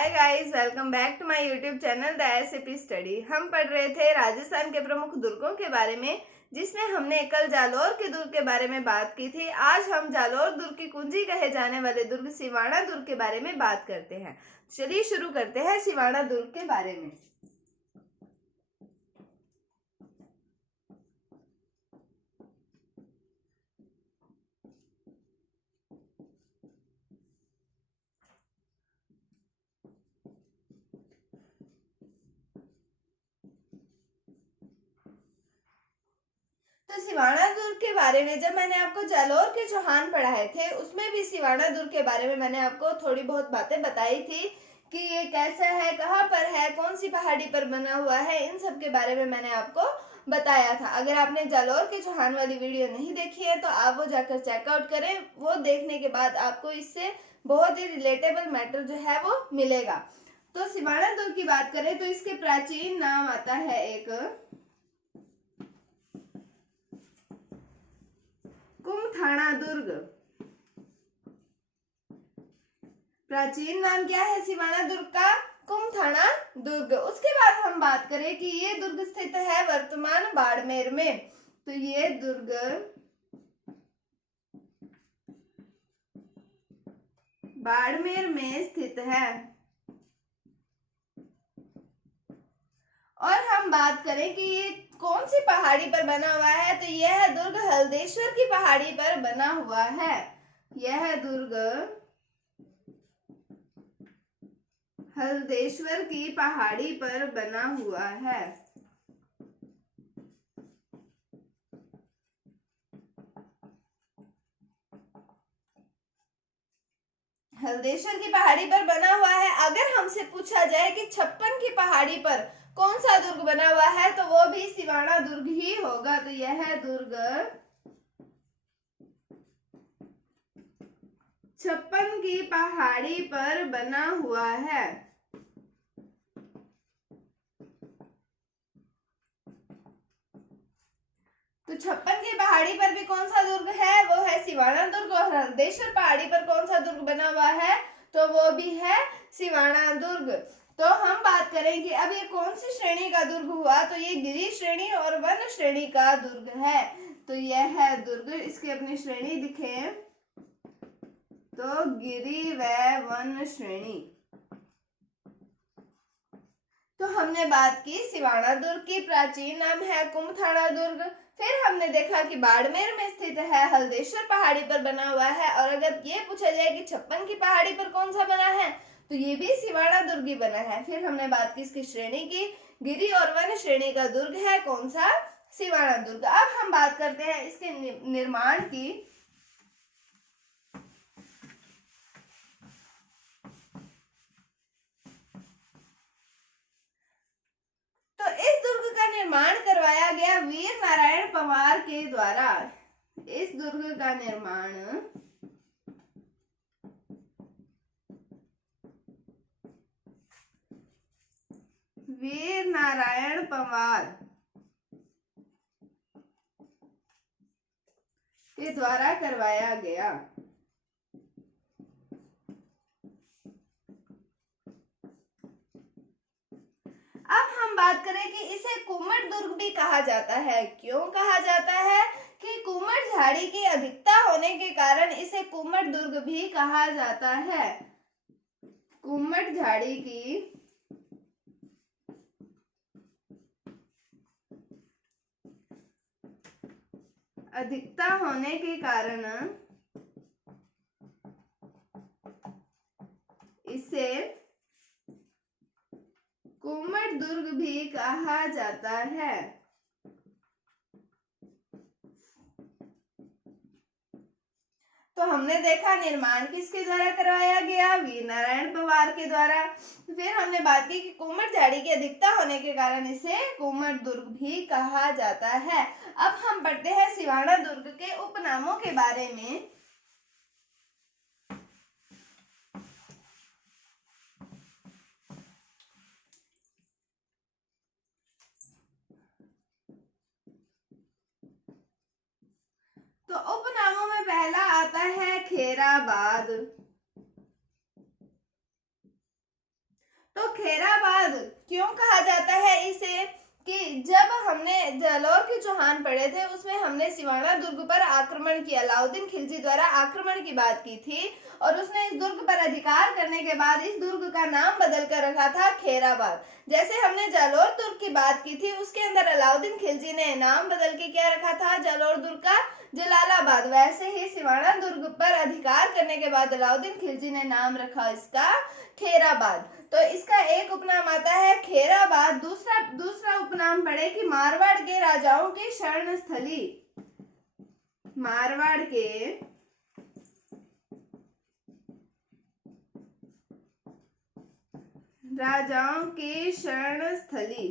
Hi guys, welcome back to my YouTube channel the SAP study. हम पढ़ रहे थे राजस्थान के प्रमुख दुर्गों के बारे में, जिसमें हमने कल जालौर के दुर्ग के बारे में बात की थी। आज हम जालौर दुर्ग की कुंजी कहे जाने वाले दुर्ग सिवाना दुर्ग के बारे में बात करते हैं। चलिए शुरू करते हैं सिवाना दुर्ग के बारे में। तो सिवाना दुर्ग के बारे में जब मैंने आपको जालौर के चौहान पढ़ाए थे, उसमें भी सिवाना दुर्ग के बारे में मैंने आपको थोड़ी बहुत बातें बताई थी कि ये कैसा है, कहाँ पर है, कौन सी पहाड़ी पर बना हुआ है। इन सब के बारे में मैंने आपको बताया था। अगर आपने जालौर के चौहान वाली वीडियो नहीं देखी है तो आप वो जाकर चेकआउट करें। वो देखने के बाद आपको इससे बहुत ही रिलेटेबल मैटर जो है वो मिलेगा। तो सिवाना दुर्ग की बात करें तो इसके प्राचीन नाम आता है एक कुमथाना दुर्ग। प्राचीन नाम क्या है सिवाना दुर्ग का? कुमथाना दुर्ग। उसके बाद हम बात करें कि ये दुर्ग स्थित है वर्तमान बाड़मेर में। तो ये दुर्ग बाड़मेर में स्थित है। और हम बात करें कि ये कौन सी पहाड़ी पर बना हुआ है, तो यह दुर्ग हल्देश्वर की पहाड़ी पर बना हुआ है। यह दुर्ग हल्देश्वर की पहाड़ी पर बना हुआ है। हल्देश्वर की पहाड़ी पर बना हुआ है। अगर हमसे पूछा जाए कि छप्पन की पहाड़ी पर कौन सा दुर्ग बना हुआ है, तो वो भी सिवाना दुर्ग ही होगा। तो यह दुर्ग छप्पन की पहाड़ी पर बना हुआ है। तो छप्पन की पहाड़ी पर भी कौन सा दुर्ग है? वो है सिवाना दुर्ग। और हल्देश्वर पहाड़ी पर कौन सा दुर्ग बना हुआ है? तो वो भी है सिवाना दुर्ग। तो हम बात करें कि अब ये कौन सी श्रेणी का दुर्ग हुआ, तो ये गिरी श्रेणी और वन श्रेणी का दुर्ग है। तो यह है दुर्ग, इसकी अपनी श्रेणी दिखे तो गिरी व वन श्रेणी। तो हमने बात की सिवाना दुर्ग की। प्राचीन नाम है कुमथाना दुर्ग। फिर हमने देखा कि बाड़मेर में स्थित है, हल्देश्वर पहाड़ी पर बना हुआ है। और अगर ये पूछा जाए कि छप्पन की पहाड़ी पर कौन सा बना है, तो ये भी सिवाना दुर्ग ही बना है। फिर हमने बात की इसकी श्रेणी की, गिरी और वन श्रेणी का दुर्ग है कौन सा? सिवाना दुर्ग। अब हम बात करते हैं इसके निर्माण की। तो इस दुर्ग का निर्माण करवाया गया वीर नारायण पंवार के द्वारा। इस दुर्ग का निर्माण वीर नारायण पंवार के द्वारा करवाया गया। अब हम बात करें कि इसे कुम्मट दुर्ग भी कहा जाता है। क्यों कहा जाता है? कि कुम्मट झाड़ी की अधिकता होने के कारण इसे कुम्मट दुर्ग भी कहा जाता है। कुम्मट झाड़ी की अधिकता होने के कारण इसे कुम्मट दुर्ग भी कहा जाता है। तो हमने देखा निर्माण किसके द्वारा करवाया गया? वीर नारायण पंवार के द्वारा। फिर हमने बात की कि कुम्मट झाड़ी की अधिकता होने के कारण इसे कुम्मट दुर्ग भी कहा जाता है। अब हम पढ़ते हैं सिवाना दुर्ग के उपनामों के बारे में। तो उपनामों में पहला आता है खेराबाद। तो खैराबाद क्यों कहा जाता है इसे, कि जब हमने जालौर के चौहान पढ़े थे उसमें हमने सिवाना दुर्ग पर आक्रमण किया, अलाउद्दीन खिलजी द्वारा आक्रमण की बात की थी और उसने इस दुर्ग पर अधिकार करने के बाद इस दुर्ग का नाम बदल कर रखा था खैराबाद। जैसे हमने जालौर दुर्ग की बात की थी उसके अंदर अलाउद्दीन खिलजी ने नाम बदल के क्या रखा था जालौर दुर्ग का, जलालाबाद। वैसे ही सिवाना दुर्ग पर अधिकार करने के बाद अलाउद्दीन खिलजी ने नाम रखा इसका खैराबाद। तो इसका एक उपनाम आता है खैराबाद। दूसरा उपनाम पढ़े कि मारवाड़ के राजाओं की शरण स्थली, मारवाड़ के राजाओं की शरण स्थली।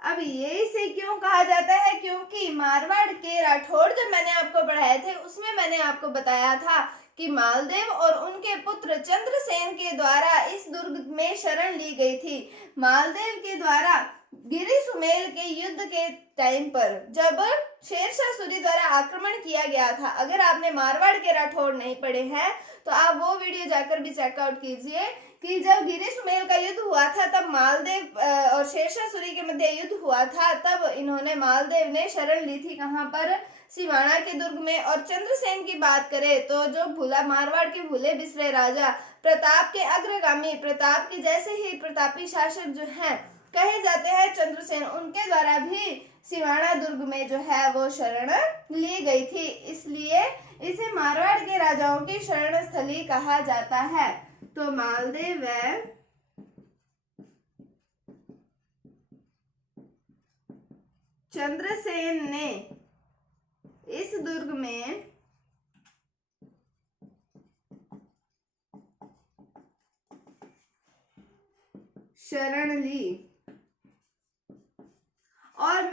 अब ये इसे क्यों कहा जाता है, क्योंकि मारवाड़ के राठौड़ जब मैंने आपको पढ़ाए थे उसमें मैंने आपको बताया था कि मालदेव और उनके पुत्र चंद्रसेन के द्वारा इस दुर्ग में शरण ली गई थी। मालदेव के द्वारा गिरी सुमेल के युद्ध के टाइम पर जब शेरशाह सूरी द्वारा आक्रमण किया गया था, अगर आपने मारवाड़ के राठौड़ नहीं पढ़े हैं तो आप वो वीडियो जाकर भी चेकआउट कीजिए कि जब गिरी सुमेल का युद्ध हुआ था तब मालदेव और शेरशाह सूरी के मध्य युद्ध हुआ था, तब इन्होंने मालदेव ने शरण ली थी कहां पर, सिवाना के दुर्ग में। और चंद्रसेन की बात करें तो जो भूला मारवाड़ के भूले बिसरे राजा प्रताप के अग्रगामी, प्रताप के जैसे ही प्रतापी शासक जो हैं कहे जाते हैं चंद्रसेन, उनके द्वारा भी सिवाना दुर्ग में जो है वो शरण ली गई थी, इसलिए इसे मारवाड़ के राजाओं की शरण स्थली कहा जाता है। तो मालदेव व चंद्रसेन ने इस दुर्ग में शरण ली। और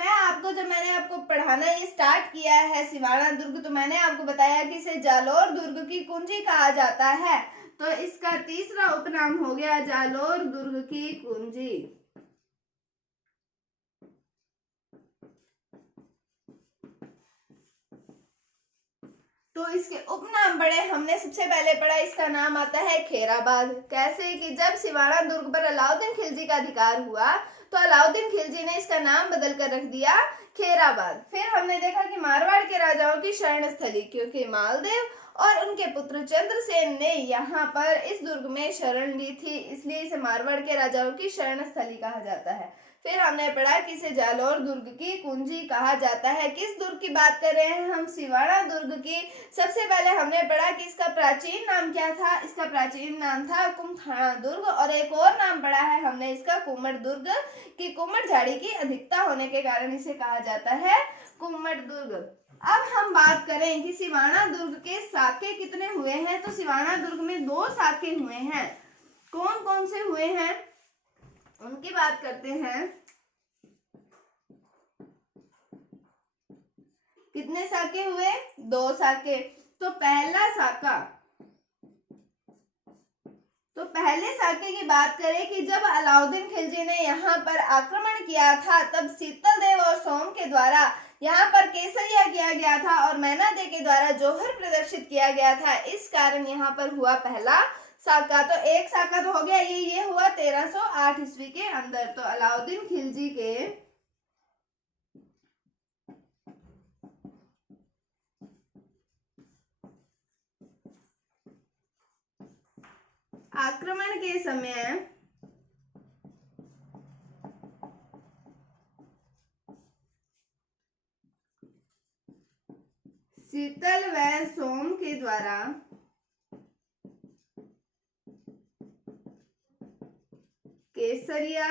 जब मैंने आपको पढ़ाना ये स्टार्ट किया है सिवाना दुर्ग, तो मैंने आपको बताया कि इसे जालौर दुर्ग की कुंजी कहा जाता है। तो इसका तीसरा उपनाम हो गया जालौर दुर्ग की कुंजी। तो इसके उपनाम पढ़े हमने, सबसे पहले पढ़ा इसका नाम आता है खैराबाद। कैसे कि जब सिवाना दुर्ग पर अलाउद्दीन खिलजी का अधिकार हुआ तो अलाउद्दीन खिलजी ने इसका नाम बदल कर रख दिया खैराबाद। फिर हमने देखा कि मारवाड़ के राजाओं की शरण स्थली, क्योंकि मालदेव और उनके पुत्र चंद्रसेन ने यहाँ पर इस दुर्ग में शरण ली थी, इसलिए इसे मारवाड़ के राजाओं की शरण स्थली कहा जाता है। फिर हमने पढ़ा कि इसे जालौर दुर्ग की कुंजी कहा जाता है। किस दुर्ग की बात कर रहे हैं हम, सिवाना दुर्ग की। सबसे पहले हमने पढ़ा कि इसका प्राचीन नाम क्या था, इसका प्राचीन नाम था कुमथाना दुर्ग। और एक और नाम पढ़ा है हमने इसका कुम्मट दुर्ग, कि कुम्मट झाड़ी की अधिकता होने के कारण इसे कहा जाता है कुम्मट दुर्ग। अब हम बात करें कि सिवाना दुर्ग के साके कितने हुए हैं, तो सिवाना दुर्ग में 2 साके हुए हैं। कौन कौन से हुए हैं उनकी बात करते हैं। कितने साके हुए, 2 साके। तो पहले साके की बात करें कि जब अलाउद्दीन खिलजी ने यहाँ पर आक्रमण किया था तब शीतल देव और सोम के द्वारा यहाँ पर केसरिया किया गया था और मैना दे के द्वारा जौहर प्रदर्शित किया गया था, इस कारण यहाँ पर हुआ पहला साका। तो एक साका तो हो गया, ये हुआ 1308 ईस्वी के अंदर। तो अलाउद्दीन खिलजी के आक्रमण के समय शीतल व सोम के द्वारा केसरिया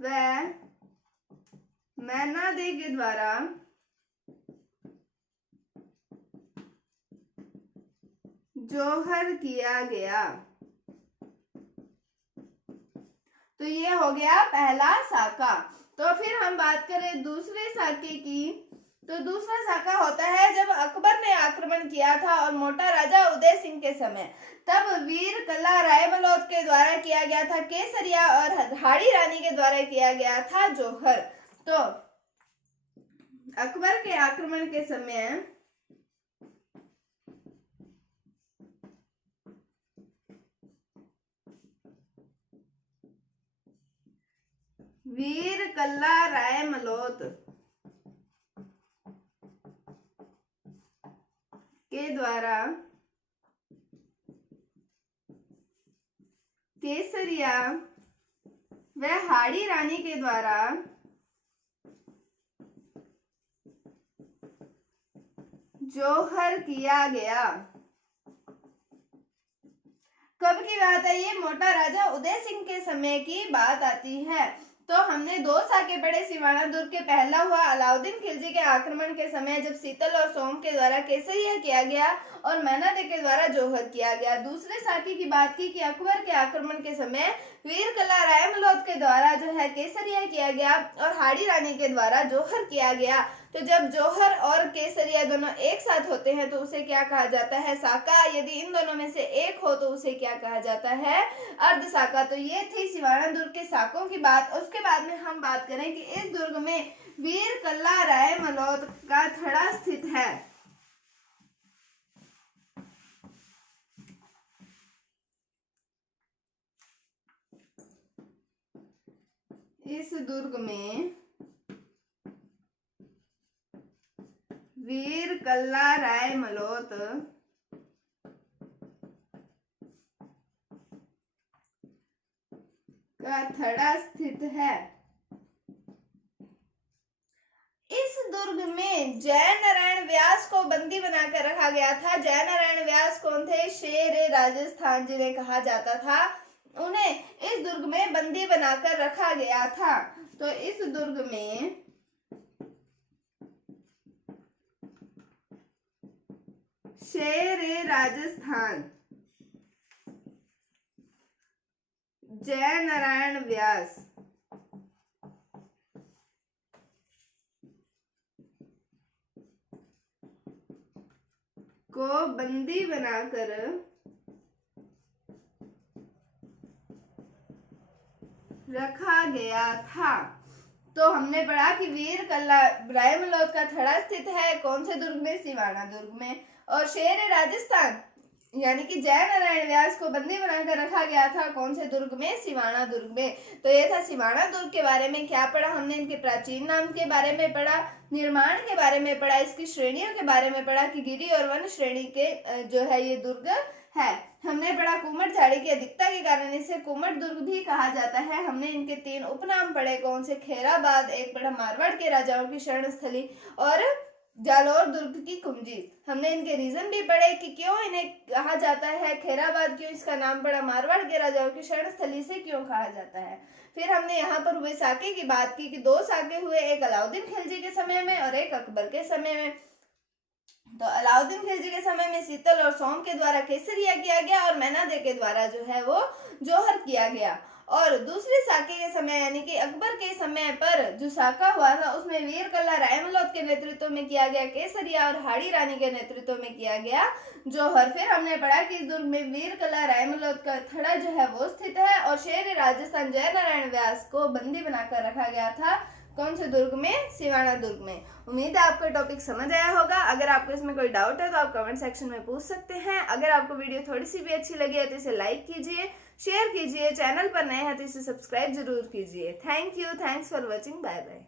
व मैना दे के द्वारा जौहर किया गया। तो ये हो गया पहला साका। तो फिर हम बात करें दूसरे साके की, तो दूसरा साका होता है जब अकबर ने आक्रमण किया था और मोटा राजा उदय सिंह के समय, तब वीर कला रायबलोत के द्वारा किया गया था केसरिया और हाड़ी रानी के द्वारा किया गया था जौहर। तो अकबर के आक्रमण के समय वीर कल्ला राय मलोत के द्वारा केसरिया व हाड़ी रानी के द्वारा जौहर किया गया। कब की बात है ये? मोटा राजा उदय सिंह के समय की बात आती है। तो हमने 2 साके पढ़े सिवाना दुर्ग के। पहला हुआ अलाउद्दीन खिलजी के आक्रमण के समय जब शीतल और सोम के द्वारा केसरिया किया गया और मैनादे के द्वारा जौहर किया गया। दूसरे साके की बात की कि अकबर के आक्रमण के समय वीर कल्ला रायमलोद के द्वारा जो है केसरिया किया गया और हाड़ी रानी के द्वारा जौहर किया गया। तो जब जौहर और केसरिया दोनों एक साथ होते हैं तो उसे क्या कहा जाता है? साका। यदि इन दोनों में से एक हो तो उसे क्या कहा जाता है? अर्ध साका। तो ये थी सिवाना दुर्ग के साकों की बात। उसके बाद में हम बात करें कि इस दुर्ग में वीर कल्ला रायमलोद का थड़ा स्थित है। इस दुर्ग में वीर कल्ला रायमलोद का थड़ा स्थित है। इस दुर्ग में जयनारायण व्यास को बंदी बनाकर रखा गया था। जयनारायण व्यास कौन थे? शेर राजस्थान जिन्हें कहा जाता था, उन्हें इस दुर्ग में बंदी बनाकर रखा गया था। तो इस दुर्ग में शेर राजस्थान जयनारायण व्यास को बंदी बनाकर रखा गया था। तो हमने पढ़ा कि वीर कल्ला रायमलोद का थड़ा स्थित है कौन से दुर्ग में? सिवाना दुर्ग में। और शेर राजस्थान यानी कि जयनारायण व्यास को बंदी बनाकर रखा गया था कौन से दुर्ग में? सिवाना दुर्ग में। तो ये था सिवाना दुर्ग के बारे में। क्या पढ़ा हमने? इनके प्राचीन नाम के बारे में पढ़ा, निर्माण के बारे में पढ़ा, इसकी श्रेणियों के बारे में पढ़ा कि गिरी और वन श्रेणी के जो है ये दुर्ग है। हमने पढ़ा कुमट झाड़ी की अधिकता के कारण इसे कुमट दुर्ग भी कहा जाता है। हमने इनके 3 उपनाम पढ़े कौन से? खेराबाद, एक पढ़ा मारवाड़ के राजाओं की शरण स्थली और जालौर दुर्ग की कुंजी। हमने इनके रीजन भी पढ़े कि क्यों इन्हें कहा जाता है खेराबाद, क्यों इसका नाम पड़ा, मारवाड़ के राजाओं की शरण स्थली से क्यों कहा जाता है। फिर हमने यहाँ पर हुए साके की बात की कि 2 साके हुए, एक अलाउद्दीन खिलजी के समय में और एक अकबर के समय में। तो अलाउद्दीन खिलजी के समय में शीतल और सोम के द्वारा केसरिया किया गया और मैनादे के द्वारा जो है वो जौहर किया गया। और दूसरे साके के समय यानी कि अकबर के समय पर जो साका हुआ था उसमें वीर कल्ला रायमलोद के नेतृत्व में किया गया केसरिया और हाड़ी रानी के नेतृत्व में किया गया जौहर। फिर हमने पढ़ा कि इस दुर्ग में वीर कल्ला रायमलोद का थड़ा जो है वो स्थित है और शेर राजस्थान जयनारायण व्यास को बंदी बनाकर रखा गया था कौन से दुर्ग में? सिवाना दुर्ग में। उम्मीद है आपको टॉपिक समझ आया होगा। अगर आपको इसमें कोई डाउट है तो आप कमेंट सेक्शन में पूछ सकते हैं। अगर आपको वीडियो थोड़ी सी भी अच्छी लगी है तो इसे लाइक कीजिए, शेयर कीजिए, चैनल पर नए हैं तो इसे सब्सक्राइब जरूर कीजिए। Thank you, thanks for watching, bye bye.